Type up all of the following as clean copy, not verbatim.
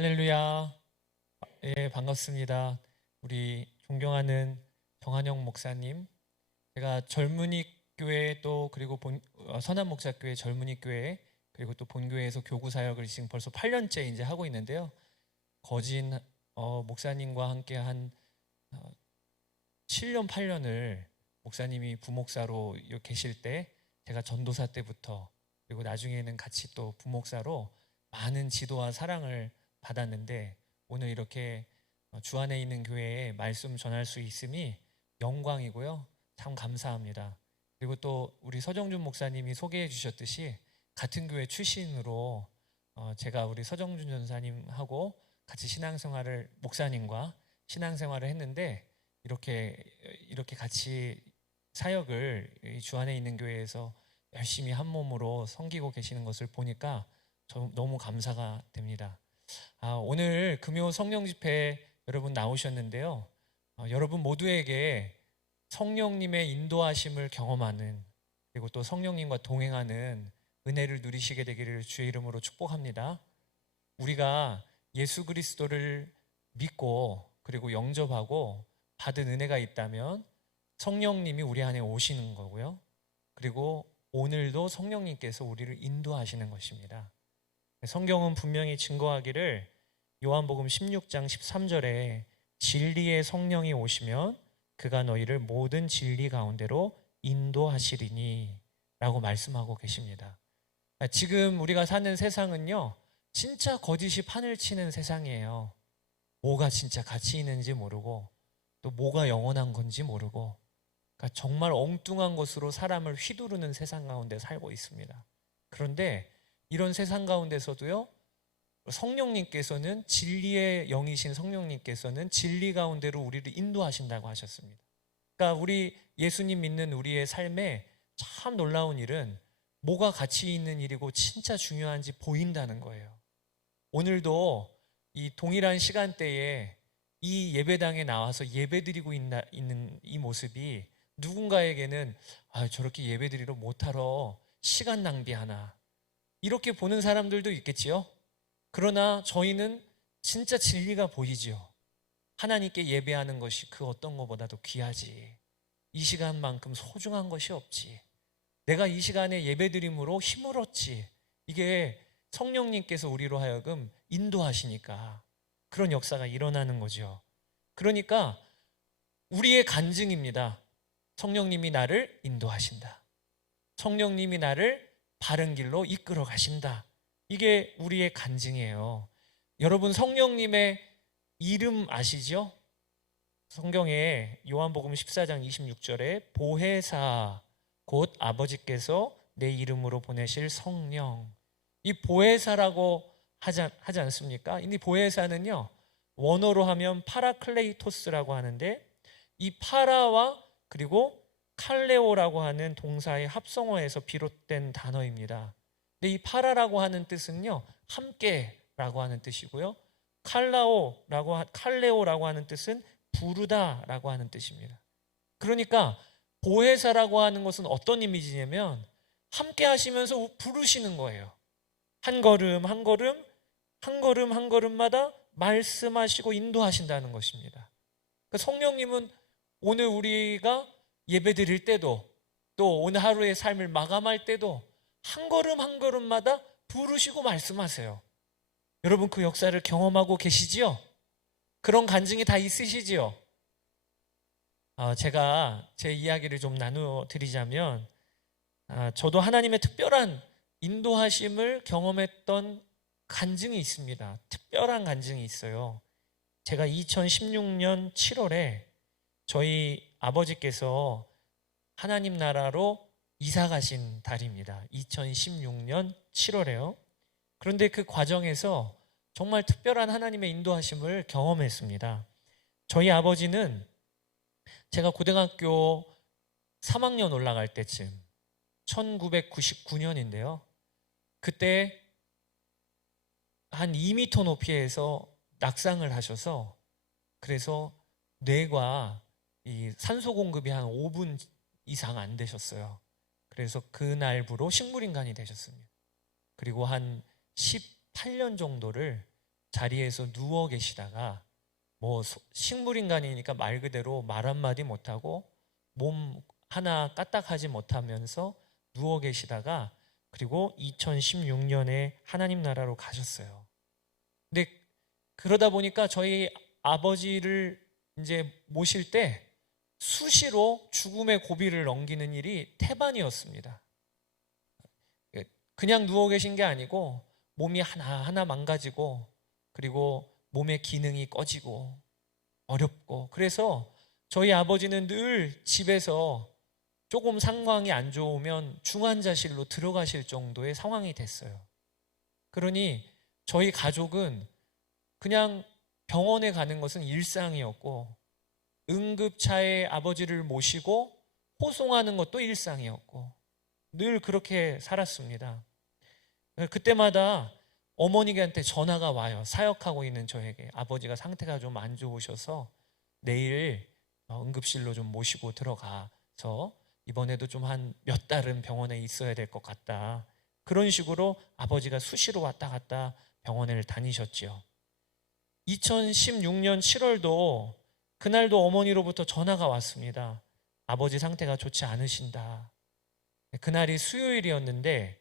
할렐루야. 예, 반갑습니다. 우리 존경하는 정한영 목사님. 제가 젊은이 교회 또 그리고 선한 목사교회 젊은이 교회 그리고 또 본교회에서 교구 사역을 지금 벌써 8년째 이제 하고 있는데요. 거진 목사님과 함께 한 7년 8년을 목사님이 부목사로 계실 때 제가 전도사 때부터 그리고 나중에는 같이 또 부목사로 많은 지도와 사랑을 받았는데 오늘 이렇게 주 안에 있는 교회에 말씀 전할 수 있음이 영광이고요. 참 감사합니다. 그리고 또 우리 서정준 목사님이 소개해 주셨듯이 같은 교회 출신으로 제가 우리 서정준 전사님하고 같이 신앙생활을 목사님과 신앙생활을 했는데 이렇게 같이 사역을 주 안에 있는 교회에서 열심히 한 몸으로 섬기고 계시는 것을 보니까 너무 감사가 됩니다. 오늘 금요 성령 집회 여러분 나오셨는데요. 여러분 모두에게 성령님의 인도하심을 경험하는 그리고 또 성령님과 동행하는 은혜를 누리시게 되기를 주의 이름으로 축복합니다. 우리가 예수 그리스도를 믿고 그리고 영접하고 받은 은혜가 있다면 성령님이 우리 안에 오시는 거고요. 그리고 오늘도 성령님께서 우리를 인도하시는 것입니다. 성경은 분명히 증거하기를 요한복음 16장 13절에 진리의 성령이 오시면 그가 너희를 모든 진리 가운데로 인도하시리니 라고 말씀하고 계십니다. 지금 우리가 사는 세상은요, 진짜 거짓이 판을 치는 세상이에요. 뭐가 진짜 가치 있는지 모르고 또 뭐가 영원한 건지 모르고 그러니까 정말 엉뚱한 것으로 사람을 휘두르는 세상 가운데 살고 있습니다. 그런데 이런 세상 가운데서도요, 성령님께서는 진리의 영이신 성령님께서는 진리 가운데로 우리를 인도하신다고 하셨습니다. 그러니까 우리 예수님 믿는 우리의 삶에 참 놀라운 일은 뭐가 가치 있는 일이고 진짜 중요한지 보인다는 거예요. 오늘도 이 동일한 시간대에 이 예배당에 나와서 예배드리고 있는 이 모습이 누군가에게는 저렇게 예배드리러 못하러 시간 낭비하나 이렇게 보는 사람들도 있겠지요. 그러나 저희는 진짜 진리가 보이지요. 하나님께 예배하는 것이 그 어떤 것보다도 귀하지. 이 시간만큼 소중한 것이 없지. 내가 이 시간에 예배드림으로 힘을 얻지. 이게 성령님께서 우리로 하여금 인도하시니까 그런 역사가 일어나는 거죠. 그러니까 우리의 간증입니다. 성령님이 나를 인도하신다. 성령님이 나를 바른 길로 이끌어 가신다. 이게 우리의 간증이에요. 여러분 성령님의 이름 아시죠? 성경에 요한복음 14장 26절에 보혜사 곧 아버지께서 내 이름으로 보내실 성령, 이 보혜사라고 하지 않습니까? 이 보혜사는요, 원어로 하면 파라클레이토스라고 하는데 이 파라와 그리고 칼레오라고 하는 동사의 합성어에서 비롯된 단어입니다. 근데 이 파라라고 하는 뜻은요, 함께라고 하는 뜻이고요. 칼레오라고 하는 뜻은 부르다라고 하는 뜻입니다. 그러니까 보혜사라고 하는 것은 어떤 이미지냐면 함께 하시면서 부르시는 거예요. 한 걸음 한 걸음 한 걸음 한 걸음마다 말씀하시고 인도하신다는 것입니다. 성령님은 오늘 우리가 예배 드릴 때도 또 오늘 하루의 삶을 마감할 때도 한 걸음 한 걸음마다 부르시고 말씀하세요. 여러분 그 역사를 경험하고 계시지요? 그런 간증이 다 있으시지요? 제가 제 이야기를 좀 나누어 드리자면 저도 하나님의 특별한 인도하심을 경험했던 간증이 있습니다. 특별한 간증이 있어요. 제가 2016년 7월에 저희 아버지께서 하나님 나라로 이사 가신 달입니다. 2016년 7월에요. 그런데 그 과정에서 정말 특별한 하나님의 인도하심을 경험했습니다. 저희 아버지는 제가 고등학교 3학년 올라갈 때쯤 1999년인데요. 그때 한 2m 높이에서 낙상을 하셔서 그래서 뇌가 이 산소 공급이 한 5분 이상 안 되셨어요. 그래서 그날부로 식물인간이 되셨습니다. 그리고 한 18년 정도를 자리에서 누워 계시다가 뭐 식물인간이니까 말 그대로 말 한마디 못하고 몸 하나 까딱하지 못하면서 누워 계시다가 그리고 2016년에 하나님 나라로 가셨어요. 근데 그러다 보니까 저희 아버지를 이제 모실 때 수시로 죽음의 고비를 넘기는 일이 태반이었습니다. 그냥 누워 계신 게 아니고 몸이 하나하나 망가지고 그리고 몸의 기능이 꺼지고 어렵고, 그래서 저희 아버지는 늘 집에서 조금 상황이 안 좋으면 중환자실로 들어가실 정도의 상황이 됐어요. 그러니 저희 가족은 그냥 병원에 가는 것은 일상이었고 응급차에 아버지를 모시고 호송하는 것도 일상이었고 늘 그렇게 살았습니다. 그때마다 어머니한테 전화가 와요. 사역하고 있는 저에게 아버지가 상태가 좀 안 좋으셔서 내일 응급실로 좀 모시고 들어가서 이번에도 좀 한 몇 달은 병원에 있어야 될 것 같다. 그런 식으로 아버지가 수시로 왔다 갔다 병원을 다니셨지요. 2016년 7월도 그날도 어머니로부터 전화가 왔습니다. 아버지 상태가 좋지 않으신다. 그날이 수요일이었는데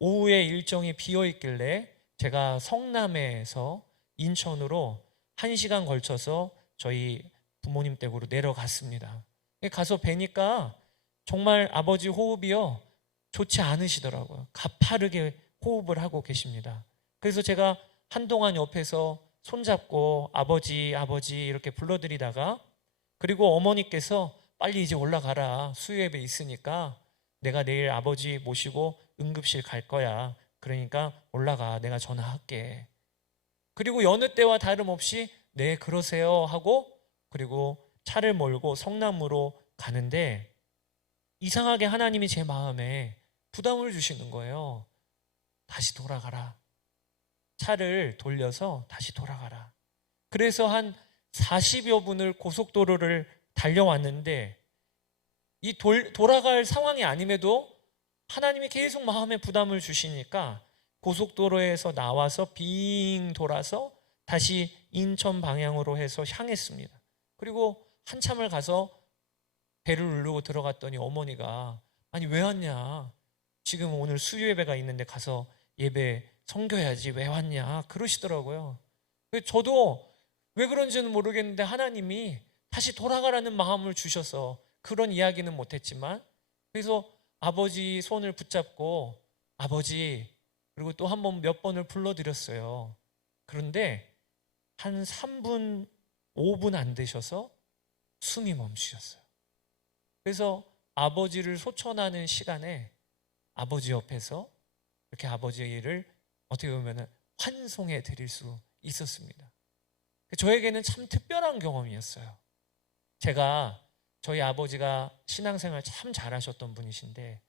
오후에 일정이 비어 있길래 제가 성남에서 인천으로 1시간 걸쳐서 저희 부모님 댁으로 내려갔습니다. 가서 뵈니까 정말 아버지 호흡이요 좋지 않으시더라고요. 가파르게 호흡을 하고 계십니다. 그래서 제가 한동안 옆에서 손잡고 아버지 아버지 이렇게 불러드리다가, 그리고 어머니께서 빨리 이제 올라가라, 수요예배 있으니까 내가 내일 아버지 모시고 응급실 갈 거야, 그러니까 올라가, 내가 전화할게. 그리고 여느 때와 다름없이 네 그러세요 하고 그리고 차를 몰고 성남으로 가는데 이상하게 하나님이 제 마음에 부담을 주시는 거예요. 다시 돌아가라. 차를 돌려서 다시 돌아가라. 그래서 한 40여 분을 고속도로를 달려왔는데 이 돌아갈 상황이 아님에도 하나님이 계속 마음에 부담을 주시니까 고속도로에서 나와서 빙 돌아서 다시 인천 방향으로 해서 향했습니다. 그리고 한참을 가서 배를 누르고 들어갔더니 어머니가 아니 왜 왔냐, 지금 오늘 수요예배가 있는데 가서 예배 섬겨야지 왜 왔냐 그러시더라고요. 저도 왜 그런지는 모르겠는데 하나님이 다시 돌아가라는 마음을 주셔서 그런 이야기는 못했지만, 그래서 아버지 손을 붙잡고 아버지, 그리고 또 한 번 몇 번을 불러드렸어요. 그런데 한 3분 5분 안 되셔서 숨이 멈추셨어요. 그래서 아버지를 소천하는 시간에 아버지 옆에서 이렇게 아버지를 어떻게 보면 환송해 드릴 수 있었습니다. 저에게는 참 특별한 경험이었어요. 제가 저희 아버지가 신앙생활 참 잘하셨던 분이신데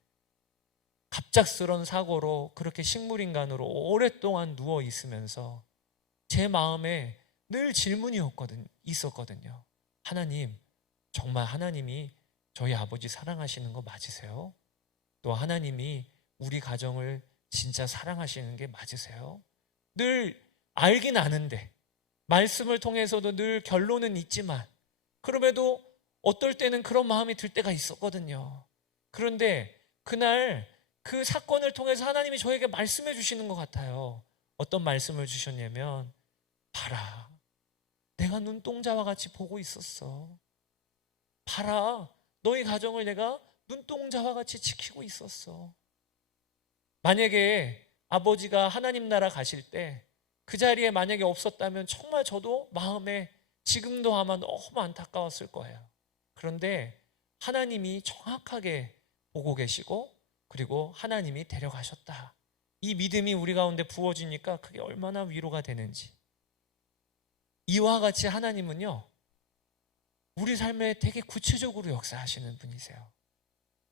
갑작스런 사고로 그렇게 식물인간으로 오랫동안 누워 있으면서 제 마음에 늘 질문이 있었거든요. 하나님, 정말 하나님이 저희 아버지 사랑하시는 거 맞으세요? 또 하나님이 우리 가정을 진짜 사랑하시는 게 맞으세요? 늘 알긴 아는데 말씀을 통해서도 늘 결론은 있지만 그럼에도 어떨 때는 그런 마음이 들 때가 있었거든요. 그런데 그날 그 사건을 통해서 하나님이 저에게 말씀해 주시는 것 같아요. 어떤 말씀을 주셨냐면 봐라, 내가 눈동자와 같이 보고 있었어. 봐라, 너희 가정을 내가 눈동자와 같이 지키고 있었어. 만약에 아버지가 하나님 나라 가실 때 그 자리에 만약에 없었다면 정말 저도 마음에 지금도 아마 너무 안타까웠을 거예요. 그런데 하나님이 정확하게 보고 계시고 그리고 하나님이 데려가셨다. 이 믿음이 우리 가운데 부어지니까 그게 얼마나 위로가 되는지. 이와 같이 하나님은요, 우리 삶에 되게 구체적으로 역사하시는 분이세요.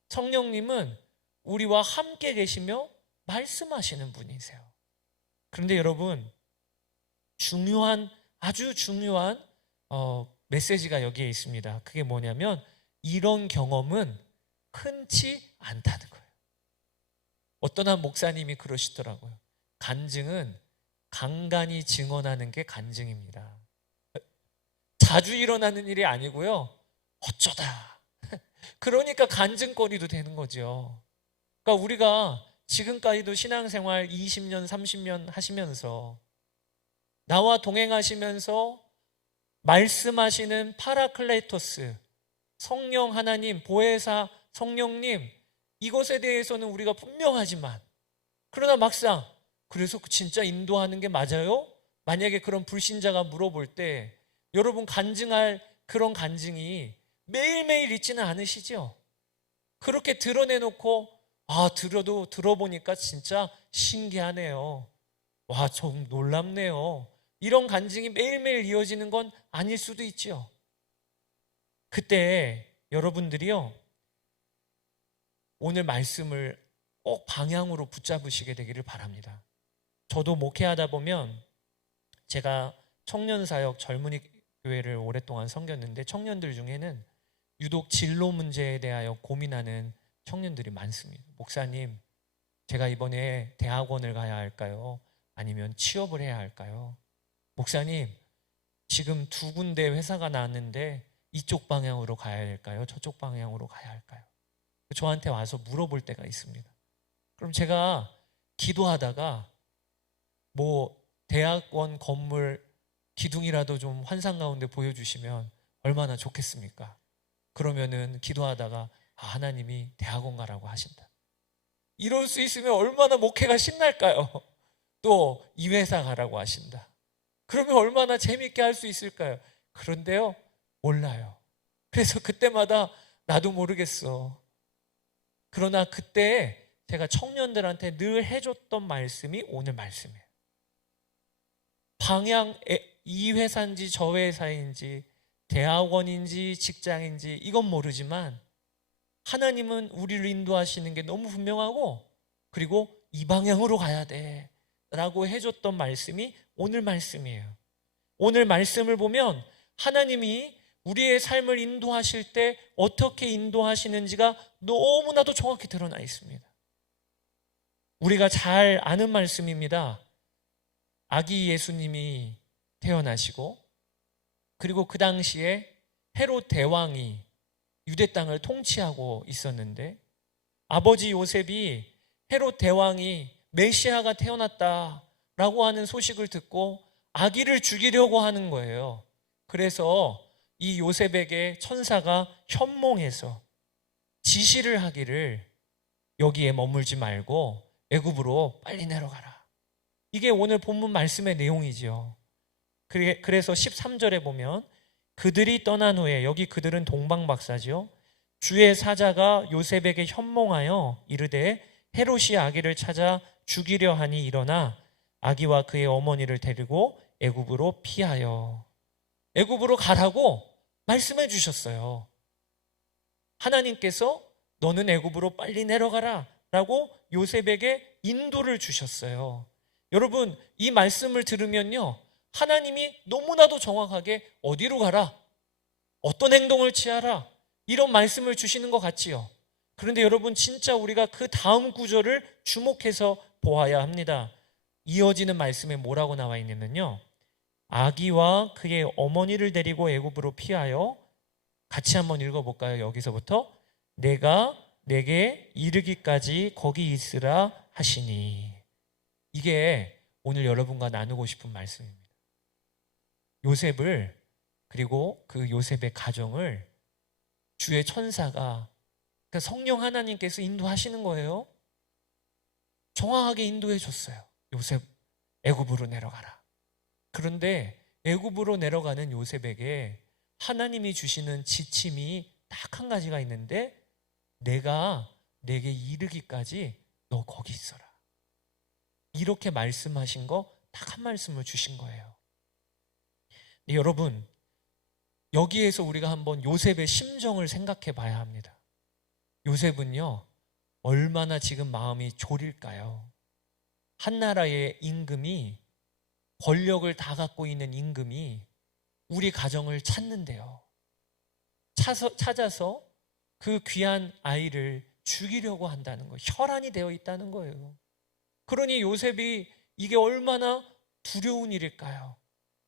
성령님은 우리와 함께 계시며 말씀하시는 분이세요. 그런데 여러분, 아주 중요한 메시지가 여기에 있습니다. 그게 뭐냐면 이런 경험은 흔치 않다는 거예요. 어떤 한 목사님이 그러시더라고요. 간증은 간간히 증언하는 게 간증입니다. 자주 일어나는 일이 아니고요. 어쩌다. 그러니까 간증거리도 되는 거죠. 그러니까 우리가 지금까지도 신앙생활 20년, 30년 하시면서 나와 동행하시면서 말씀하시는 파라클레토스, 성령 하나님, 보혜사 성령님, 이것에 대해서는 우리가 분명하지만 그러나 막상 그래서 진짜 인도하는 게 맞아요? 만약에 그런 불신자가 물어볼 때 여러분 간증할 그런 간증이 매일매일 있지는 않으시죠? 그렇게 드러내놓고 들어보니까 진짜 신기하네요. 와, 좀 놀랍네요. 이런 간증이 매일매일 이어지는 건 아닐 수도 있죠. 그때 여러분들이요, 오늘 말씀을 꼭 방향으로 붙잡으시게 되기를 바랍니다. 저도 목회하다 보면 제가 청년사역 젊은이 교회를 오랫동안 섬겼는데 청년들 중에는 유독 진로 문제에 대하여 고민하는 청년들이 많습니다. 목사님, 제가 이번에 대학원을 가야 할까요? 아니면 취업을 해야 할까요? 목사님, 지금 두 군데 회사가 나왔는데 이쪽 방향으로 가야 할까요? 저쪽 방향으로 가야 할까요? 저한테 와서 물어볼 때가 있습니다. 그럼 제가 기도하다가 대학원 건물 기둥이라도 좀 환상 가운데 보여주시면 얼마나 좋겠습니까? 그러면은 기도하다가 하나님이 대학원 가라고 하신다. 이럴 수 있으면 얼마나 목회가 신날까요? 또 이 회사 가라고 하신다. 그러면 얼마나 재밌게 할 수 있을까요? 그런데요, 몰라요. 그래서 그때마다 나도 모르겠어. 그러나 그때 제가 청년들한테 늘 해줬던 말씀이 오늘 말씀이에요. 방향, 이 회사인지 저 회사인지 대학원인지 직장인지 이건 모르지만 하나님은 우리를 인도하시는 게 너무 분명하고 그리고 이 방향으로 가야 돼 라고 해줬던 말씀이 오늘 말씀이에요. 오늘 말씀을 보면 하나님이 우리의 삶을 인도하실 때 어떻게 인도하시는지가 너무나도 정확히 드러나 있습니다. 우리가 잘 아는 말씀입니다. 아기 예수님이 태어나시고 그리고 그 당시에 헤롯 대왕이 유대 땅을 통치하고 있었는데 아버지 요셉이 헤롯 대왕이 메시아가 태어났다라고 하는 소식을 듣고 아기를 죽이려고 하는 거예요. 그래서 이 요셉에게 천사가 현몽해서 지시를 하기를 여기에 머물지 말고 애굽으로 빨리 내려가라. 이게 오늘 본문 말씀의 내용이죠. 그래서 13절에 보면 그들이 떠난 후에, 여기 그들은 동방박사죠. 주의 사자가 요셉에게 현몽하여 이르되 헤롯이 아기를 찾아 죽이려 하니 일어나 아기와 그의 어머니를 데리고 애굽으로 피하여. 애굽으로 가라고 말씀해 주셨어요. 하나님께서 너는 애굽으로 빨리 내려가라 라고 요셉에게 인도를 주셨어요. 여러분, 이 말씀을 들으면요, 하나님이 너무나도 정확하게 어디로 가라, 어떤 행동을 취하라, 이런 말씀을 주시는 것 같지요. 그런데 여러분, 진짜 우리가 그 다음 구절을 주목해서 보아야 합니다. 이어지는 말씀에 뭐라고 나와 있냐면요, 아기와 그의 어머니를 데리고 애굽으로 피하여, 같이 한번 읽어볼까요? 여기서부터 내가 내게 이르기까지 거기 있으라 하시니. 이게 오늘 여러분과 나누고 싶은 말씀입니다. 요셉을, 그리고 그 요셉의 가정을 주의 천사가, 그러니까 성령 하나님께서 인도하시는 거예요. 정확하게 인도해 줬어요. 요셉 애굽으로 내려가라. 그런데 애굽으로 내려가는 요셉에게 하나님이 주시는 지침이 딱 한 가지가 있는데, 내가 내게 이르기까지 너 거기 있어라. 이렇게 말씀하신 거 딱 한 말씀을 주신 거예요. 여러분, 여기에서 우리가 한번 요셉의 심정을 생각해 봐야 합니다. 요셉은요, 얼마나 지금 마음이 졸일까요? 한 나라의 임금이, 권력을 다 갖고 있는 임금이 우리 가정을 찾는데요, 찾아서 그 귀한 아이를 죽이려고 한다는 거예요. 혈안이 되어 있다는 거예요. 그러니 요셉이 이게 얼마나 두려운 일일까요?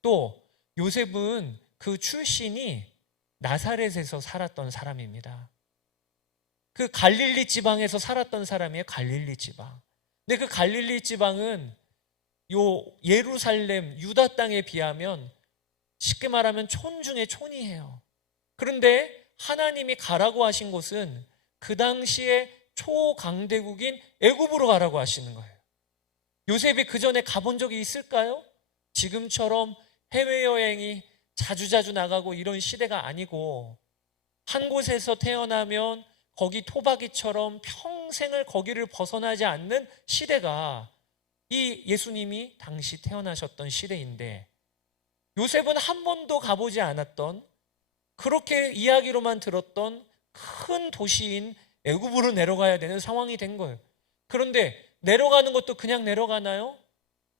또 요셉은 그 출신이 나사렛에서 살았던 사람입니다. 그 갈릴리 지방에서 살았던 사람이에요. 갈릴리 지방. 근데 그 갈릴리 지방은 요 예루살렘 유다 땅에 비하면 쉽게 말하면 촌 중에 촌이에요. 그런데 하나님이 가라고 하신 곳은 그 당시에 초강대국인 애굽으로 가라고 하시는 거예요. 요셉이 그 전에 가본 적이 있을까요? 지금처럼 해외여행이 자주자주 나가고 이런 시대가 아니고, 한 곳에서 태어나면 거기 토박이처럼 평생을 거기를 벗어나지 않는 시대가 이 예수님이 당시 태어나셨던 시대인데, 요셉은 한 번도 가보지 않았던, 그렇게 이야기로만 들었던 큰 도시인 애굽으로 내려가야 되는 상황이 된 거예요. 그런데 내려가는 것도 그냥 내려가나요?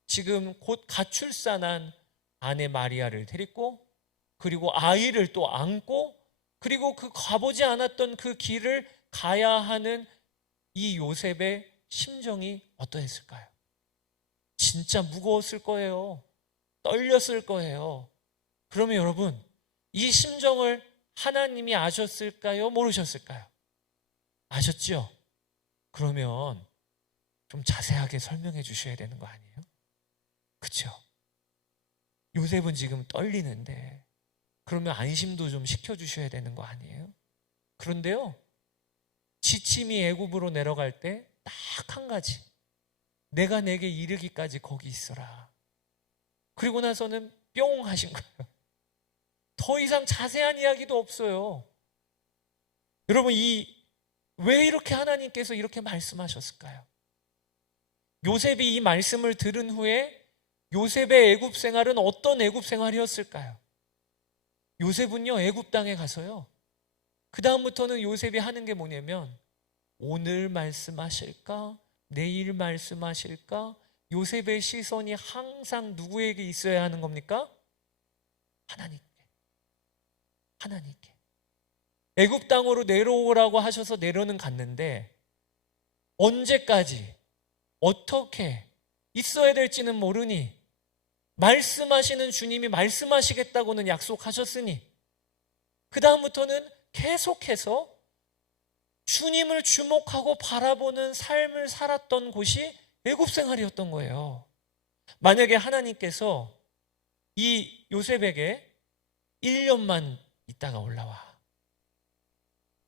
지금 곧 가출산한 아내 마리아를 데리고, 그리고 아이를 또 안고, 그리고 그 가보지 않았던 그 길을 가야 하는 이 요셉의 심정이 어떠했을까요? 진짜 무거웠을 거예요. 떨렸을 거예요. 그러면 여러분, 이 심정을 하나님이 아셨을까요? 모르셨을까요? 아셨죠? 그러면 좀 자세하게 설명해 주셔야 되는 거 아니에요? 그렇죠? 요셉은 지금 떨리는데 그러면 안심도 좀 시켜주셔야 되는 거 아니에요? 그런데요, 지침이 애굽으로 내려갈 때 딱 한 가지, 내가 내게 이르기까지 거기 있어라. 그리고 나서는 뿅 하신 거예요. 더 이상 자세한 이야기도 없어요. 여러분, 왜 이렇게 하나님께서 이렇게 말씀하셨을까요? 요셉이 이 말씀을 들은 후에 요셉의 애굽 생활은 어떤 애굽 생활이었을까요? 요셉은요, 애굽 땅에 가서요, 그 다음부터는 요셉이 하는 게 뭐냐면, 오늘 말씀하실까? 내일 말씀하실까? 요셉의 시선이 항상 누구에게 있어야 하는 겁니까? 하나님께. 하나님께. 애굽 땅으로 내려오라고 하셔서 내려는 갔는데 언제까지 어떻게 있어야 될지는 모르니, 말씀하시는 주님이 말씀하시겠다고는 약속하셨으니 그 다음부터는 계속해서 주님을 주목하고 바라보는 삶을 살았던 곳이 애굽 생활이었던 거예요. 만약에 하나님께서 이 요셉에게 1년만 있다가 올라와,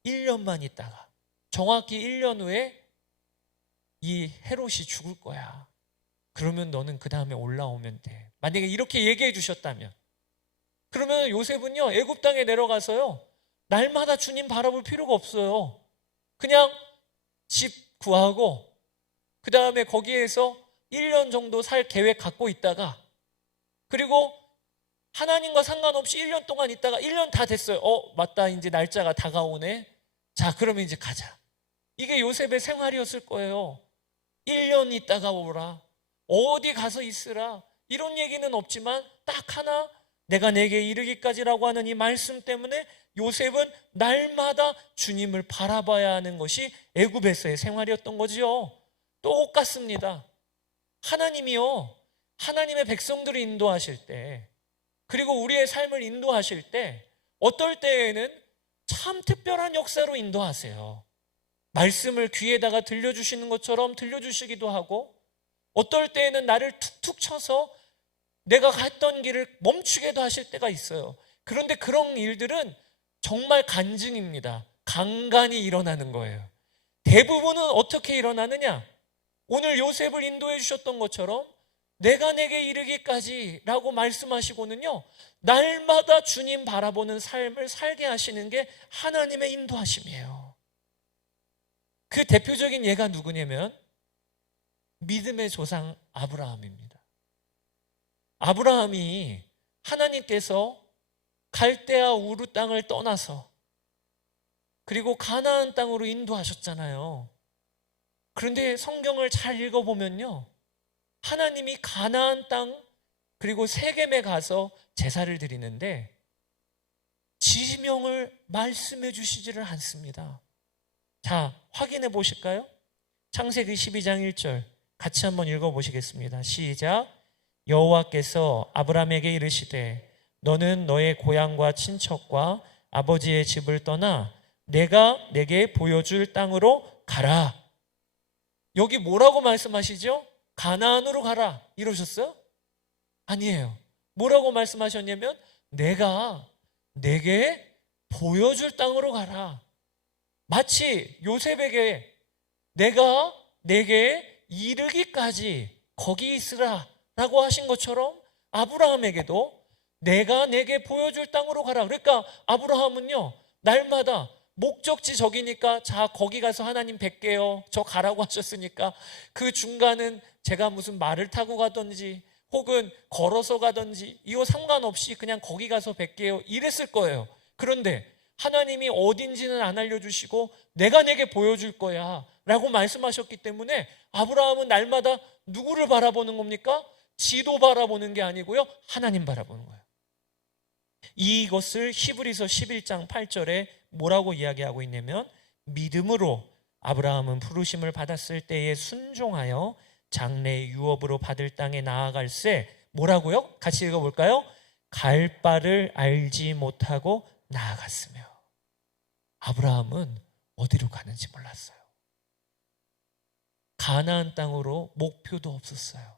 1년만 있다가, 정확히 1년 후에 이 헤롯이 죽을 거야, 그러면 너는 그 다음에 올라오면 돼, 만약에 이렇게 얘기해 주셨다면, 그러면 요셉은요, 애굽 땅에 내려가서요, 날마다 주님 바라볼 필요가 없어요. 그냥 집 구하고 그 다음에 거기에서 1년 정도 살 계획 갖고 있다가, 그리고 하나님과 상관없이 1년 동안 있다가 1년 다 됐어요. 맞다, 이제 날짜가 다가오네. 자, 그러면 이제 가자. 이게 요셉의 생활이었을 거예요. 1년 있다가 오라, 어디 가서 있으라, 이런 얘기는 없지만 딱 하나, 내가 내게 이르기까지라고 하는 이 말씀 때문에 요셉은 날마다 주님을 바라봐야 하는 것이 애굽에서의 생활이었던 거지요. 똑같습니다. 하나님이요, 하나님의 백성들을 인도하실 때, 그리고 우리의 삶을 인도하실 때, 어떨 때에는 참 특별한 역사로 인도하세요. 말씀을 귀에다가 들려주시는 것처럼 들려주시기도 하고, 어떨 때에는 나를 툭툭 쳐서 내가 갔던 길을 멈추게도 하실 때가 있어요. 그런데 그런 일들은 정말 간증입니다. 간간히 일어나는 거예요. 대부분은 어떻게 일어나느냐? 오늘 요셉을 인도해 주셨던 것처럼 내가 내게 이르기까지 라고 말씀하시고는요, 날마다 주님 바라보는 삶을 살게 하시는 게 하나님의 인도하심이에요. 그 대표적인 예가 누구냐면 믿음의 조상 아브라함입니다. 아브라함이 하나님께서 갈대아 우르 땅을 떠나서 그리고 가나안 땅으로 인도하셨잖아요. 그런데 성경을 잘 읽어보면요, 하나님이 가나안 땅 그리고 세겜에 가서 제사를 드리는데 지명을 말씀해 주시지를 않습니다. 자, 확인해 보실까요? 창세기 12장 1절 같이 한번 읽어보시겠습니다. 시작. 여호와께서 아브라함에게 이르시되 너는 너의 고향과 친척과 아버지의 집을 떠나 내가 내게 보여줄 땅으로 가라. 여기 뭐라고 말씀하시죠? 가나안으로 가라 이러셨어요? 아니에요. 뭐라고 말씀하셨냐면 내가 내게 보여줄 땅으로 가라. 마치 요셉에게 내가 내게 이르기까지 거기 있으라 라고 하신 것처럼 아브라함에게도 내가 내게 보여줄 땅으로 가라. 그러니까 아브라함은요, 날마다 목적지 저기니까 자 거기 가서 하나님 뵐게요, 저 가라고 하셨으니까 그 중간은 제가 무슨 말을 타고 가든지 혹은 걸어서 가든지 이거 상관없이 그냥 거기 가서 뵐게요 이랬을 거예요. 그런데 하나님이 어딘지는 안 알려주시고 내가 내게 보여줄 거야 라고 말씀하셨기 때문에 아브라함은 날마다 누구를 바라보는 겁니까? 지도 바라보는 게 아니고요, 하나님 바라보는 거예요. 이것을 히브리서 11장 8절에 뭐라고 이야기하고 있냐면 믿음으로 아브라함은 부르심을 받았을 때에 순종하여 장래의 유업으로 받을 땅에 나아갈새 뭐라고요? 같이 읽어볼까요? 갈 바를 알지 못하고 나아갔으며. 아브라함은 어디로 가는지 몰랐어요. 가나안 땅으로 목표도 없었어요.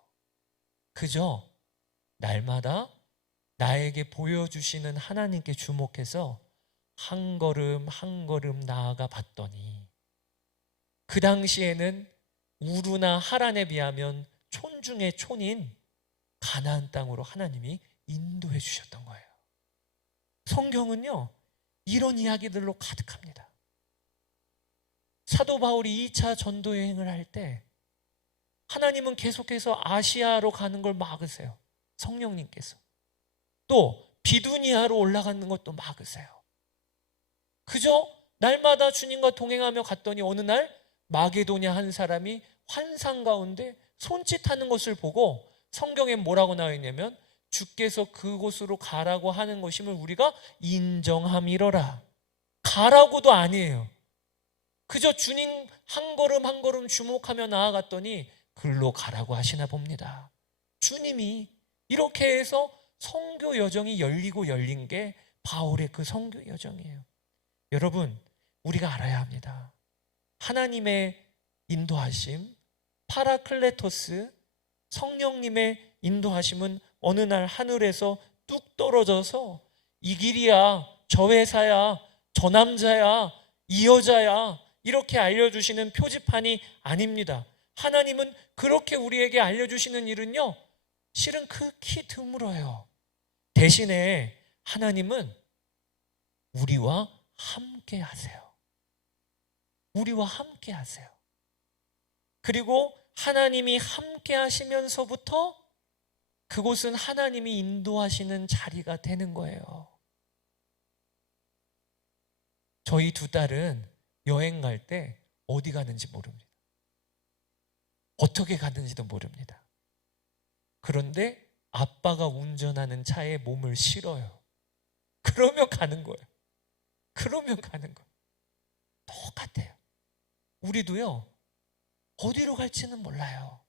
그저 날마다 나에게 보여주시는 하나님께 주목해서 한 걸음 한 걸음 나아가 봤더니 그 당시에는 우르나 하란에 비하면 촌 중의 촌인 가나안 땅으로 하나님이 인도해 주셨던 거예요. 성경은요, 이런 이야기들로 가득합니다. 사도 바울이 2차 전도 여행을 할 때 하나님은 계속해서 아시아로 가는 걸 막으세요. 성령님께서. 또 비두니아로 올라가는 것도 막으세요. 그저 날마다 주님과 동행하며 갔더니 어느 날 마게도냐 한 사람이 환상 가운데 손짓하는 것을 보고 성경에 뭐라고 나와 있냐면 주께서 그곳으로 가라고 하는 것임을 우리가 인정함이러라. 가라고도 아니에요. 그저 주님 한 걸음 한 걸음 주목하며 나아갔더니 글로 가라고 하시나 봅니다. 주님이 이렇게 해서 선교 여정이 열리고 열린 게 바울의 그 선교 여정이에요. 여러분, 우리가 알아야 합니다. 하나님의 인도하심, 파라클레토스, 성령님의 인도하심은 어느 날 하늘에서 뚝 떨어져서 이 길이야, 저 회사야, 저 남자야, 이 여자야 이렇게 알려주시는 표지판이 아닙니다. 하나님은 그렇게 우리에게 알려주시는 일은요, 실은 극히 드물어요. 대신에 하나님은 우리와 함께 하세요. 우리와 함께 하세요. 그리고 하나님이 함께 하시면서부터 그곳은 하나님이 인도하시는 자리가 되는 거예요. 저희 두 딸은 여행 갈 때 어디 가는지 모릅니다. 어떻게 가는지도 모릅니다. 그런데 아빠가 운전하는 차에 몸을 실어요. 그러면 가는 거예요. 그러면 가는 거예요. 똑같아요. 우리도요, 어디로 갈지는 몰라요.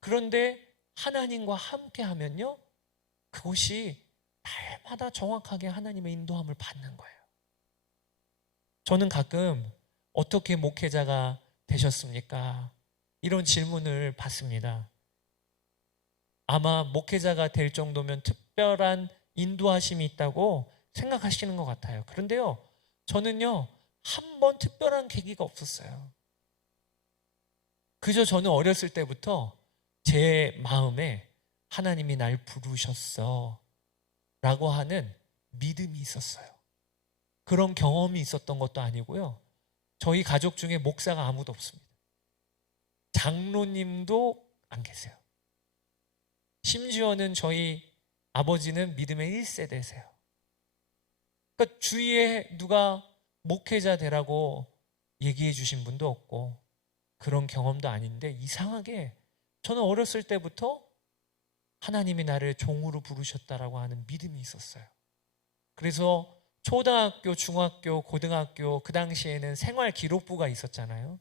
그런데 하나님과 함께 하면요, 그곳이 날마다 정확하게 하나님의 인도함을 받는 거예요. 저는 가끔 어떻게 목회자가 되셨습니까? 이런 질문을 받습니다. 아마 목회자가 될 정도면 특별한 인도하심이 있다고 생각하시는 것 같아요. 그런데요, 저는요, 한 번 특별한 계기가 없었어요. 그저 저는 어렸을 때부터 제 마음에 하나님이 날 부르셨어 라고 하는 믿음이 있었어요. 그런 경험이 있었던 것도 아니고요, 저희 가족 중에 목사가 아무도 없습니다. 장로님도 안 계세요. 심지어는 저희 아버지는 믿음의 1세대세요. 그러니까 주위에 누가 목회자 되라고 얘기해 주신 분도 없고 그런 경험도 아닌데, 이상하게 저는 어렸을 때부터 하나님이 나를 종으로 부르셨다라고 하는 믿음이 있었어요. 그래서 초등학교, 중학교, 고등학교 그 당시에는 생활 기록부가 있었잖아요.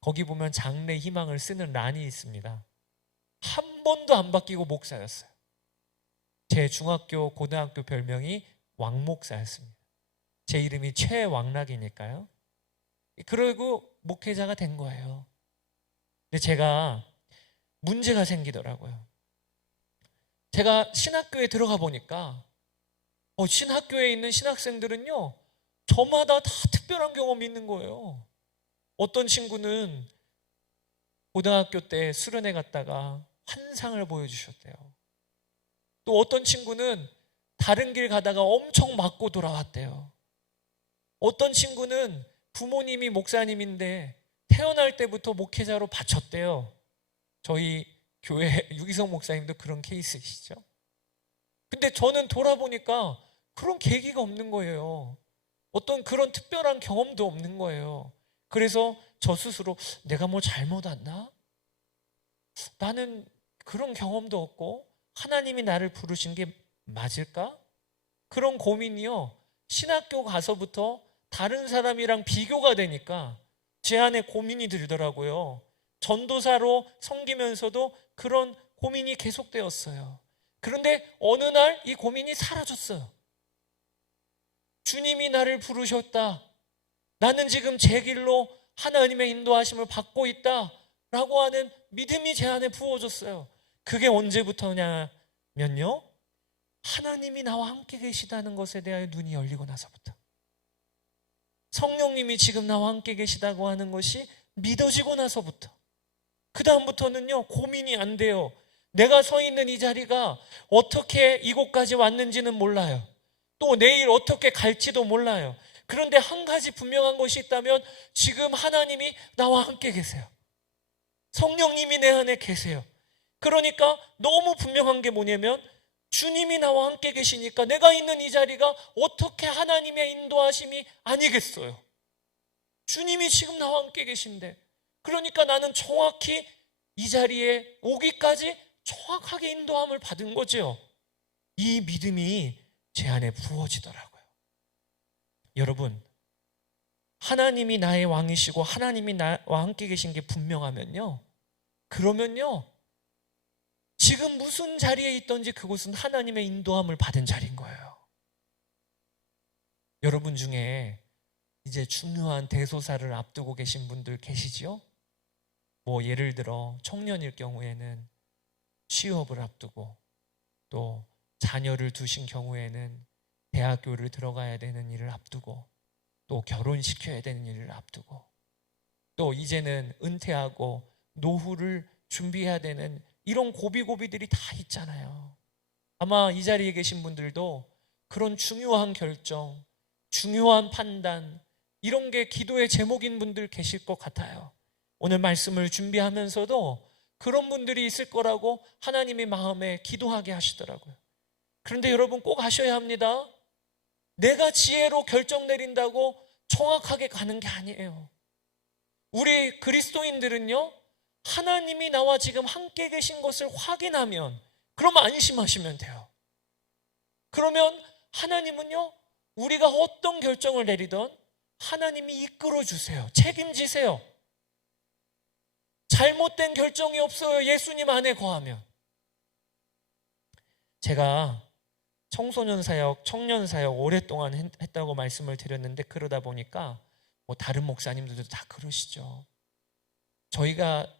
거기 보면 장래 희망을 쓰는 란이 있습니다. 한 한 번도 안 바뀌고 목사였어요. 제 중학교, 고등학교 별명이 왕목사였습니다. 제 이름이 최왕락이니까요. 그러고 목회자가 된 거예요. 근데 제가 문제가 생기더라고요. 제가 신학교에 들어가 보니까 신학교에 있는 신학생들은요, 저마다 다 특별한 경험이 있는 거예요. 어떤 친구는 고등학교 때 수련회 갔다가 환상을 보여주셨대요. 또 어떤 친구는 다른 길 가다가 엄청 맞고 돌아왔대요. 어떤 친구는 부모님이 목사님인데 태어날 때부터 목회자로 바쳤대요. 저희 교회 유기성 목사님도 그런 케이스이시죠. 근데 저는 돌아보니까 그런 계기가 없는 거예요. 어떤 그런 특별한 경험도 없는 거예요. 그래서 저 스스로 내가 뭐 잘못 왔나? 나는 그런 경험도 없고 하나님이 나를 부르신 게 맞을까? 그런 고민이요, 신학교 가서부터 다른 사람이랑 비교가 되니까 제 안에 고민이 들더라고요. 전도사로 섬기면서도 그런 고민이 계속되었어요. 그런데 어느 날 이 고민이 사라졌어요. 주님이 나를 부르셨다. 나는 지금 제 길로 하나님의 인도하심을 받고 있다 라고 하는 믿음이 제 안에 부어졌어요. 그게 언제부터냐면요, 하나님이 나와 함께 계시다는 것에 대하여 눈이 열리고 나서부터, 성령님이 지금 나와 함께 계시다고 하는 것이 믿어지고 나서부터, 그 다음부터는요 고민이 안 돼요. 내가 서 있는 이 자리가 어떻게 이곳까지 왔는지는 몰라요. 또 내일 어떻게 갈지도 몰라요. 그런데 한 가지 분명한 것이 있다면 지금 하나님이 나와 함께 계세요. 성령님이 내 안에 계세요. 그러니까 너무 분명한 게 뭐냐면 주님이 나와 함께 계시니까 내가 있는 이 자리가 어떻게 하나님의 인도하심이 아니겠어요. 주님이 지금 나와 함께 계신데, 그러니까 나는 정확히 이 자리에 오기까지 정확하게 인도함을 받은 거죠. 이 믿음이 제 안에 부어지더라고요. 여러분, 하나님이 나의 왕이시고 하나님이 나와 함께 계신 게 분명하면요, 그러면요 지금 무슨 자리에 있든지 그곳은 하나님의 인도함을 받은 자리인 거예요. 여러분 중에 이제 중요한 대소사를 앞두고 계신 분들 계시지요? 뭐 예를 들어 청년일 경우에는 취업을 앞두고, 또 자녀를 두신 경우에는 대학교를 들어가야 되는 일을 앞두고, 또 결혼시켜야 되는 일을 앞두고, 또 이제는 은퇴하고 노후를 준비해야 되는 이런 고비고비들이 다 있잖아요. 아마 이 자리에 계신 분들도 그런 중요한 결정, 중요한 판단, 이런 게 기도의 제목인 분들 계실 것 같아요. 오늘 말씀을 준비하면서도 그런 분들이 있을 거라고 하나님이 마음에 기도하게 하시더라고요. 그런데 여러분 꼭 아셔야 합니다. 내가 지혜로 결정 내린다고 정확하게 가는 게 아니에요. 우리 그리스도인들은요, 하나님이 나와 지금 함께 계신 것을 확인하면, 그럼 안심하시면 돼요. 그러면 하나님은요, 우리가 어떤 결정을 내리든 하나님이 이끌어 주세요. 책임지세요. 잘못된 결정이 없어요. 예수님 안에 거하면. 제가 청소년 사역, 청년 사역 오랫동안 했다고 말씀을 드렸는데, 그러다 보니까 뭐 다른 목사님들도 다 그러시죠. 저희가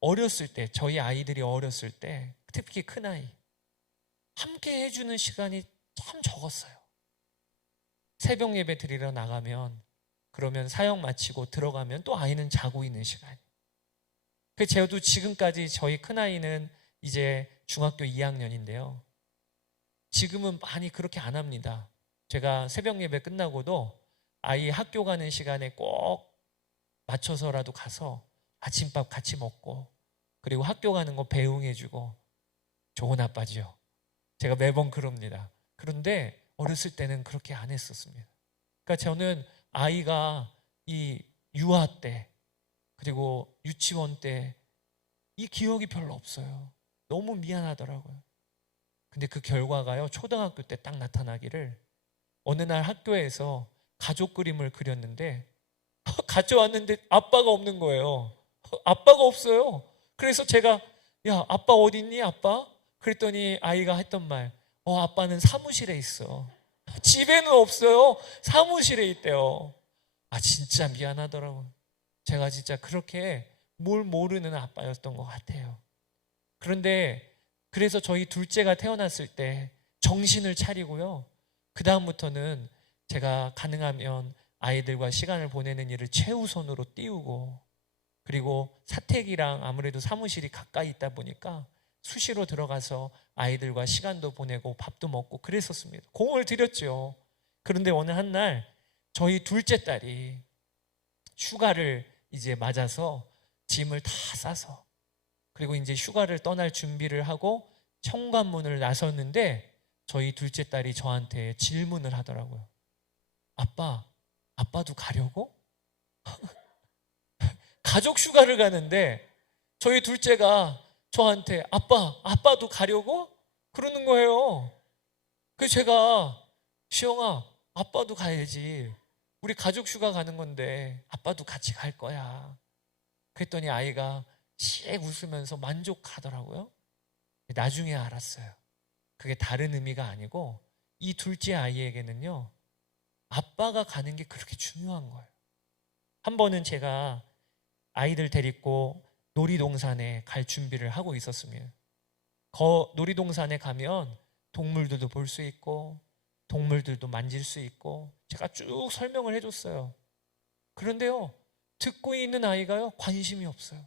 어렸을 때, 저희 아이들이 어렸을 때, 특히 큰아이 함께 해주는 시간이 참 적었어요. 새벽 예배 드리러 나가면, 그러면 사역 마치고 들어가면 또 아이는 자고 있는 시간. 저도 지금까지 저희 큰아이는 이제 중학교 2학년인데요 지금은 많이 그렇게 안 합니다. 제가 새벽 예배 끝나고도 아이 학교 가는 시간에 꼭 맞춰서라도 가서 아침밥 같이 먹고, 그리고 학교 가는 거 배웅해주고, 좋은 아빠지요. 제가 매번 그럽니다. 그런데 어렸을 때는 그렇게 안 했었습니다. 그러니까 저는 아이가 이 유아 때, 그리고 유치원 때 이 기억이 별로 없어요. 너무 미안하더라고요. 근데 그 결과가요, 초등학교 때 딱 나타나기를, 어느 날 학교에서 가족 그림을 그렸는데 가져왔는데 아빠가 없는 거예요. 아빠가 없어요. 그래서 제가 야, 아빠 어디 있니, 아빠? 그랬더니 아이가 했던 말, 아빠는 사무실에 있어. 집에는 없어요. 사무실에 있대요. 아, 진짜 미안하더라고요. 제가 진짜 그렇게 뭘 모르는 아빠였던 것 같아요. 그런데 그래서 저희 둘째가 태어났을 때 정신을 차리고요. 그다음부터는 제가 가능하면 아이들과 시간을 보내는 일을 최우선으로 띄우고, 그리고 사택이랑 아무래도 사무실이 가까이 있다 보니까 수시로 들어가서 아이들과 시간도 보내고 밥도 먹고 그랬었습니다. 공을 들였죠. 그런데 어느 한 날 저희 둘째 딸이 휴가를 이제 맞아서 짐을 다 싸서, 그리고 이제 휴가를 떠날 준비를 하고 현관문을 나섰는데 저희 둘째 딸이 저한테 질문을 하더라고요. 아빠도 가려고? 가족 휴가를 가는데 저희 둘째가 저한테 아빠도 가려고? 그러는 거예요. 그래서 제가 시영아, 아빠도 가야지. 우리 가족 휴가 가는 건데 아빠도 같이 갈 거야. 그랬더니 아이가 씩 웃으면서 만족하더라고요. 나중에 알았어요. 그게 다른 의미가 아니고 이 둘째 아이에게는요, 아빠가 가는 게 그렇게 중요한 거예요. 한 번은 제가 아이들 데리고 놀이동산에 갈 준비를 하고 있었습니다. 놀이동산에 가면 동물들도 볼 수 있고 동물들도 만질 수 있고 제가 쭉 설명을 해줬어요. 그런데요, 듣고 있는 아이가요, 관심이 없어요.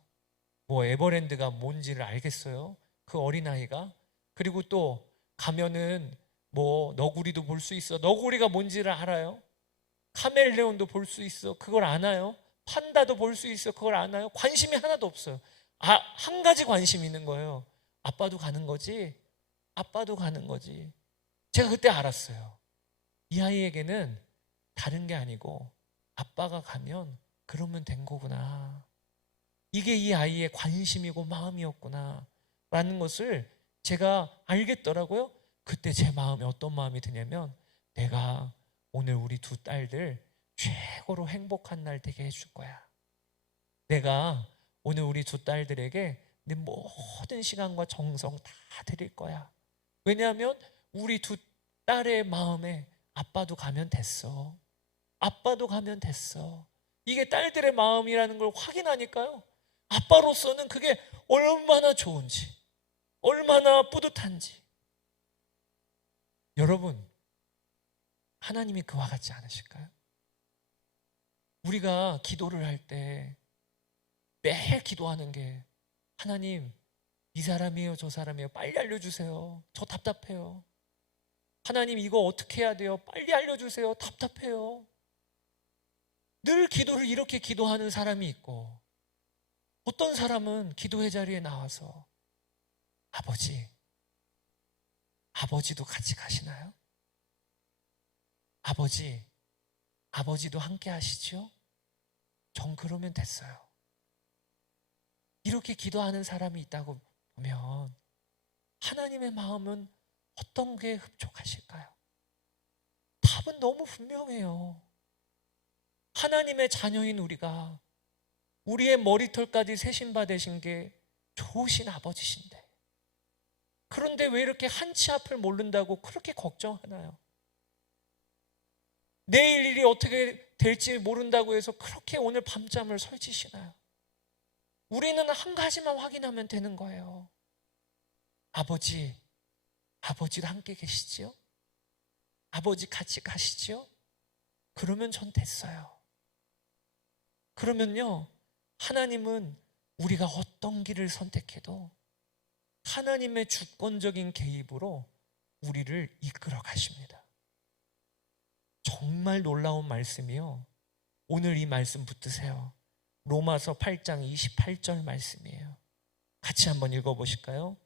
뭐 에버랜드가 뭔지를 알겠어요? 그 어린아이가. 그리고 또 가면은 뭐 너구리도 볼 수 있어. 너구리가 뭔지를 알아요? 카멜레온도 볼 수 있어. 그걸 아나요? 판다도 볼 수 있어. 그걸 아나요? 관심이 하나도 없어요. 한 가지 관심이 있는 거예요. 아빠도 가는 거지? 아빠도 가는 거지. 제가 그때 알았어요. 이 아이에게는 다른 게 아니고 아빠가 가면 그러면 된 거구나. 이게 이 아이의 관심이고 마음이었구나 라는 것을 제가 알겠더라고요. 그때 제 마음에 어떤 마음이 드냐면, 내가 오늘 우리 두 딸들 최고로 행복한 날 되게 해줄 거야. 내가 오늘 우리 두 딸들에게 내 모든 시간과 정성 다 드릴 거야. 왜냐하면 우리 두 딸의 마음에 아빠도 가면 됐어. 아빠도 가면 됐어. 이게 딸들의 마음이라는 걸 확인하니까요, 아빠로서는 그게 얼마나 좋은지, 얼마나 뿌듯한지. 여러분, 하나님이 그와 같지 않으실까요? 우리가 기도를 할 때 매일 기도하는 게, 하나님, 이 사람이에요, 저 사람이에요, 빨리 알려주세요. 저 답답해요. 하나님, 이거 어떻게 해야 돼요? 빨리 알려주세요. 답답해요. 늘 기도를 이렇게 기도하는 사람이 있고, 어떤 사람은 기도회 자리에 나와서 아버지도 같이 가시나요? 아버지도 함께 하시죠? 전 그러면 됐어요. 이렇게 기도하는 사람이 있다고 보면 하나님의 마음은 어떤 게 흡족하실까요? 답은 너무 분명해요. 하나님의 자녀인 우리가 우리의 머리털까지 세심받으신 게 좋으신 아버지신데, 그런데 왜 이렇게 한치 앞을 모른다고 그렇게 걱정하나요? 내일 일이 어떻게 될지 모른다고 해서 그렇게 오늘 밤잠을 설치시나요? 우리는 한 가지만 확인하면 되는 거예요. 아버지도 함께 계시지요? 아버지 같이 가시지요? 그러면 전 됐어요. 그러면요, 하나님은 우리가 어떤 길을 선택해도 하나님의 주권적인 개입으로 우리를 이끌어 가십니다. 정말 놀라운 말씀이요. 오늘 이 말씀 붙드세요. 로마서 8장 28절 말씀이에요. 같이 한번 읽어보실까요?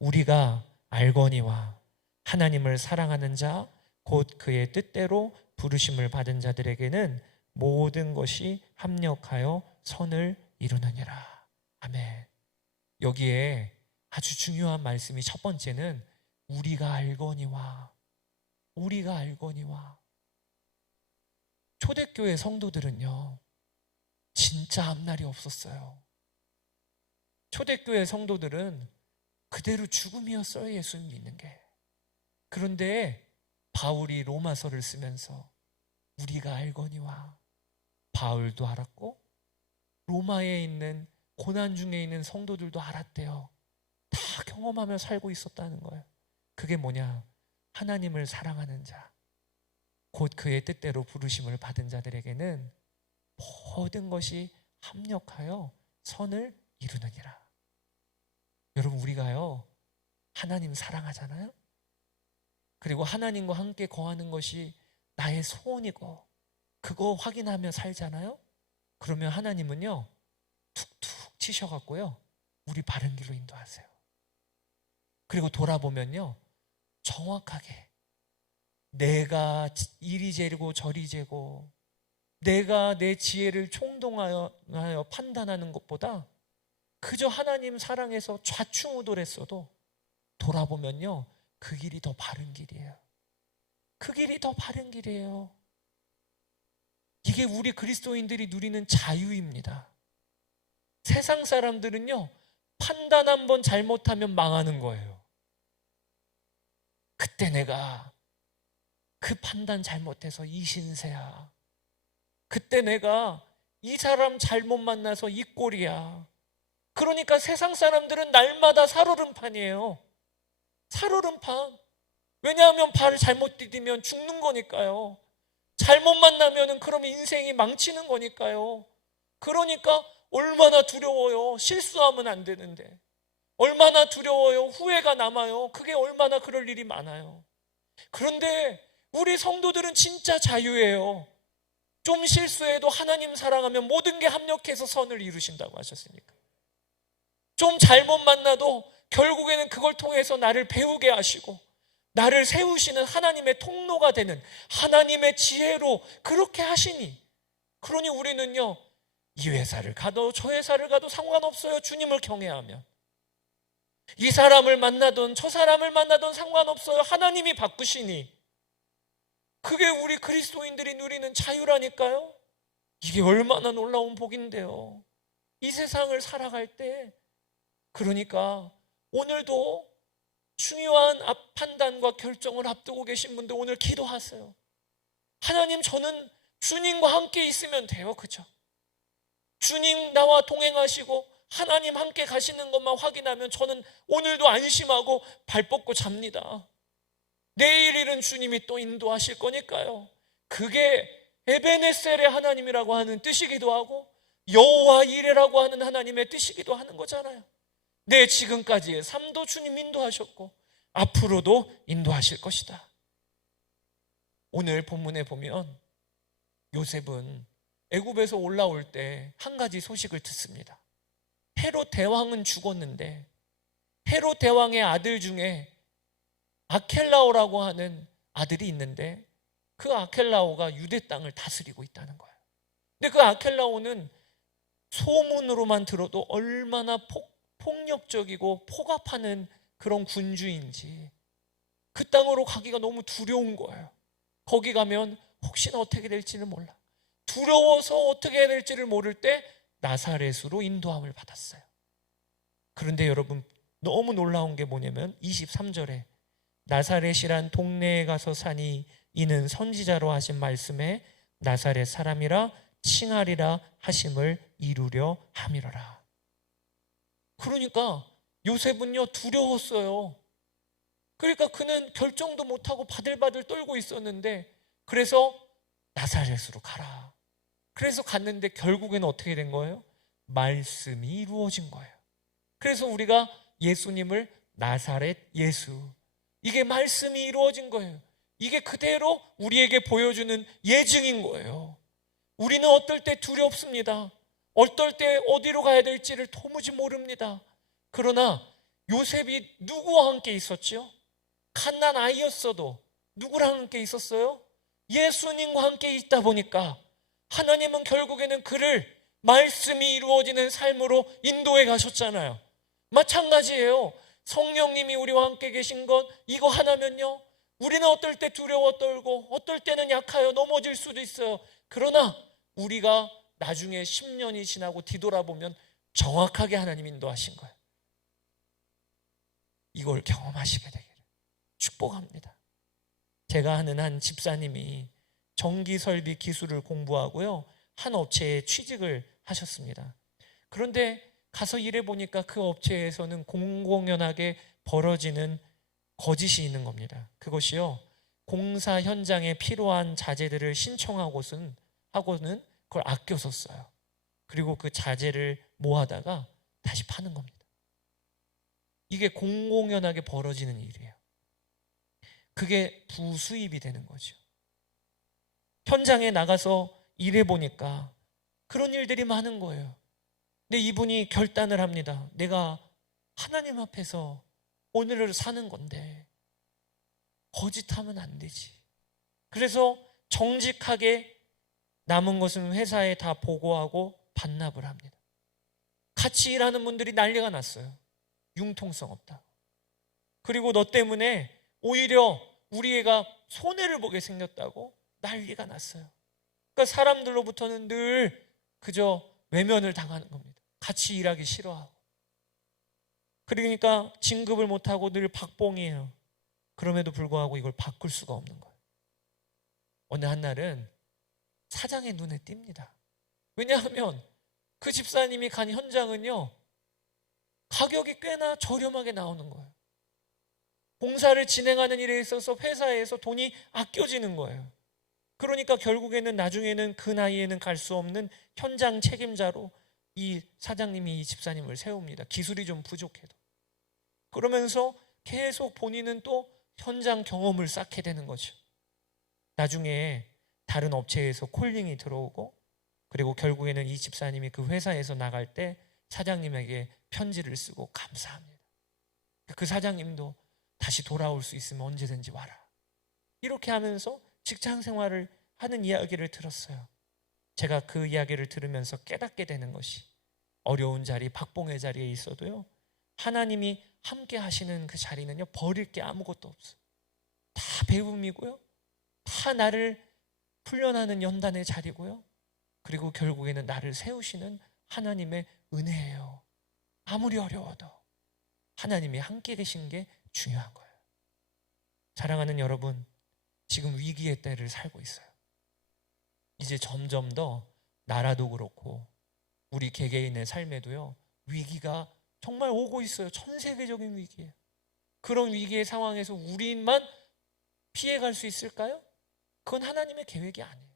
우리가 알거니와 하나님을 사랑하는 자 곧 그의 뜻대로 부르심을 받은 자들에게는 모든 것이 합력하여 선을 이루느니라. 아멘. 여기에 아주 중요한 말씀이, 첫 번째는 우리가 알거니와. 초대교회 성도들은요, 진짜 앞날이 없었어요. 초대교회 성도들은 그대로 죽음이었어요, 예수님 믿는 게. 그런데 바울이 로마서를 쓰면서 우리가 알거니와, 바울도 알았고 로마에 있는 고난 중에 있는 성도들도 알았대요. 다 경험하며 살고 있었다는 거예요. 그게 뭐냐? 하나님을 사랑하는 자, 곧 그의 뜻대로 부르심을 받은 자들에게는 모든 것이 합력하여 선을 이루느니라. 여러분, 우리가요 하나님 사랑하잖아요. 그리고 하나님과 함께 거하는 것이 나의 소원이고 그거 확인하며 살잖아요. 그러면 하나님은요 툭툭 치셔갖고요 우리 바른 길로 인도하세요. 그리고 돌아보면요 정확하게 내가 이리 재고 저리 재고 내가 내 지혜를 총동하여 판단하는 것보다 그저 하나님 사랑해서 좌충우돌했어도 돌아보면요 그 길이 더 바른 길이에요. 그 길이 더 바른 길이에요. 이게 우리 그리스도인들이 누리는 자유입니다. 세상 사람들은요 판단 한번 잘못하면 망하는 거예요. 그때 내가 그 판단 잘못해서 이 신세야. 그때 내가 이 사람 잘못 만나서 이 꼴이야. 그러니까 세상 사람들은 날마다 살얼음판이에요. 살얼음판. 왜냐하면 발을 잘못 디디면 죽는 거니까요. 잘못 만나면 그러면 인생이 망치는 거니까요. 그러니까 얼마나 두려워요. 실수하면 안 되는데. 얼마나 두려워요. 후회가 남아요. 그게 얼마나 그럴 일이 많아요. 그런데 우리 성도들은 진짜 자유예요. 좀 실수해도 하나님 사랑하면 모든 게 합력해서 선을 이루신다고 하셨으니까. 좀 잘못 만나도 결국에는 그걸 통해서 나를 배우게 하시고 나를 세우시는 하나님의 통로가 되는 하나님의 지혜로 그렇게 하시니, 그러니 우리는요 이 회사를 가도 저 회사를 가도 상관없어요. 주님을 경외하면. 이 사람을 만나든 저 사람을 만나든 상관없어요. 하나님이 바꾸시니. 그게 우리 그리스도인들이 누리는 자유라니까요. 이게 얼마나 놀라운 복인데요. 이 세상을 살아갈 때. 그러니까 오늘도 중요한 판단과 결정을 앞두고 계신 분들 오늘 기도하세요. 하나님, 저는 주님과 함께 있으면 돼요. 그죠? 주님 나와 동행하시고 하나님 함께 가시는 것만 확인하면 저는 오늘도 안심하고 발 뻗고 잡니다. 내일 일은 주님이 또 인도하실 거니까요. 그게 에베네셀의 하나님이라고 하는 뜻이기도 하고 여호와 이레라고 하는 하나님의 뜻이기도 하는 거잖아요. 내 지금까지의 삶도 주님 인도하셨고 앞으로도 인도하실 것이다. 오늘 본문에 보면 요셉은 애굽에서 올라올 때 한 가지 소식을 듣습니다. 헤롯 대왕은 죽었는데 헤롯 대왕의 아들 중에 아켈라오라고 하는 아들이 있는데 그 아켈라오가 유대 땅을 다스리고 있다는 거예요. 근데 그 아켈라오는 소문으로만 들어도 얼마나 폭력적이고 폭압하는 그런 군주인지 그 땅으로 가기가 너무 두려운 거예요. 거기 가면 혹시나 어떻게 될지는 몰라. 두려워서 어떻게 해야 될지를 모를 때 나사렛으로 인도함을 받았어요. 그런데 여러분 너무 놀라운 게 뭐냐면 23절에 나사렛이란 동네에 가서 사니 이는 선지자로 하신 말씀에 나사렛 사람이라 칭하리라 하심을 이루려 함이로라. 그러니까 요셉은요 두려웠어요. 그러니까 그는 결정도 못하고 바들바들 떨고 있었는데 그래서 나사렛으로 가라. 그래서 갔는데 결국에는 어떻게 된 거예요? 말씀이 이루어진 거예요. 그래서 우리가 예수님을 나사렛 예수, 이게 말씀이 이루어진 거예요. 이게 그대로 우리에게 보여주는 예증인 거예요. 우리는 어떨 때 두렵습니다. 어떨 때 어디로 가야 될지를 도무지 모릅니다. 그러나 요셉이 누구와 함께 있었죠? 갓난 아이였어도 누구랑 함께 있었어요? 예수님과 함께 있다 보니까 하나님은 결국에는 그를 말씀이 이루어지는 삶으로 인도해 가셨잖아요. 마찬가지예요. 성령님이 우리와 함께 계신 것 이거 하나면요 우리는 어떨 때 두려워 떨고 어떨 때는 약하여 넘어질 수도 있어요. 그러나 우리가 나중에 10년이 지나고 뒤돌아보면 정확하게 하나님 인도하신 거예요. 이걸 경험하시게 되기를 축복합니다. 제가 아는 한 집사님이 전기 설비 기술을 공부하고요, 한 업체에 취직을 하셨습니다. 그런데 가서 일해 보니까 그 업체에서는 공공연하게 벌어지는 거짓이 있는 겁니다. 그것이요, 공사 현장에 필요한 자재들을 신청하고는 그걸 아껴서 써요. 그리고 그 자재를 모아다가 다시 파는 겁니다. 이게 공공연하게 벌어지는 일이에요. 그게 부수입이 되는 거죠. 현장에 나가서 일해 보니까 그런 일들이 많은 거예요. 근데 이분이 결단을 합니다. 내가 하나님 앞에서 오늘을 사는 건데 거짓하면 안 되지. 그래서 정직하게 남은 것은 회사에 다 보고하고 반납을 합니다. 같이 일하는 분들이 난리가 났어요. 융통성 없다. 그리고 너 때문에 오히려 우리 애가 손해를 보게 생겼다고 난리가 났어요. 그러니까 사람들로부터는 늘 그저 외면을 당하는 겁니다. 같이 일하기 싫어하고. 그러니까 진급을 못하고 늘 박봉이에요. 그럼에도 불구하고 이걸 바꿀 수가 없는 거예요. 어느 한날은 사장의 눈에 띕니다. 왜냐하면 그 집사님이 간 현장은요, 가격이 꽤나 저렴하게 나오는 거예요. 공사를 진행하는 일에 있어서 회사에서 돈이 아껴지는 거예요. 그러니까 결국에는 나중에는 그 나이에는 갈 수 없는 현장 책임자로 이 사장님이 이 집사님을 세웁니다. 기술이 좀 부족해도. 그러면서 계속 본인은 또 현장 경험을 쌓게 되는 거죠. 나중에 다른 업체에서 콜링이 들어오고, 그리고 결국에는 이 집사님이 그 회사에서 나갈 때 사장님에게 편지를 쓰고 감사합니다. 그 사장님도 다시 돌아올 수 있으면 언제든지 와라. 이렇게 하면서 직장 생활을 하는 이야기를 들었어요. 제가 그 이야기를 들으면서 깨닫게 되는 것이, 어려운 자리, 박봉의 자리에 있어도요, 하나님이 함께 하시는 그 자리는요, 버릴 게 아무것도 없어요. 다 배움이고요, 다 나를 훈련하는 연단의 자리고요, 그리고 결국에는 나를 세우시는 하나님의 은혜예요. 아무리 어려워도 하나님이 함께 계신 게 중요한 거예요. 사랑하는 여러분, 지금 위기의 때를 살고 있어요. 이제 점점 더 나라도 그렇고 우리 개개인의 삶에도요, 위기가 정말 오고 있어요. 전 세계적인 위기예요. 그런 위기의 상황에서 우리만 피해갈 수 있을까요? 그건 하나님의 계획이 아니에요.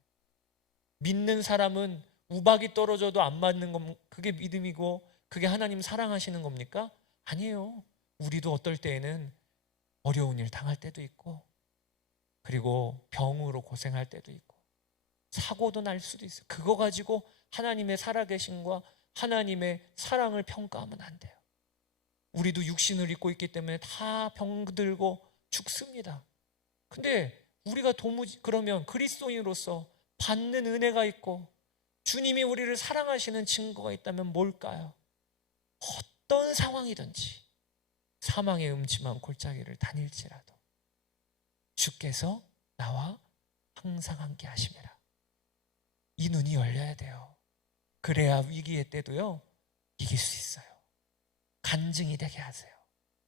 믿는 사람은 우박이 떨어져도 안 맞는 건 그게 믿음이고 그게 하나님 사랑하시는 겁니까? 아니에요. 우리도 어떨 때에는 어려운 일 당할 때도 있고, 그리고 병으로 고생할 때도 있고, 사고도 날 수도 있어요. 그거 가지고 하나님의 살아계심과 하나님의 사랑을 평가하면 안 돼요. 우리도 육신을 입고 있기 때문에 다 병들고 죽습니다. 근데 우리가 도무지, 그러면 그리스도인으로서 받는 은혜가 있고 주님이 우리를 사랑하시는 증거가 있다면 뭘까요? 어떤 상황이든지 사망의 음침한 골짜기를 다닐지라도 주께서 나와 항상 함께 하심이라. 이 눈이 열려야 돼요. 그래야 위기의 때도요, 이길 수 있어요. 간증이 되게 하세요.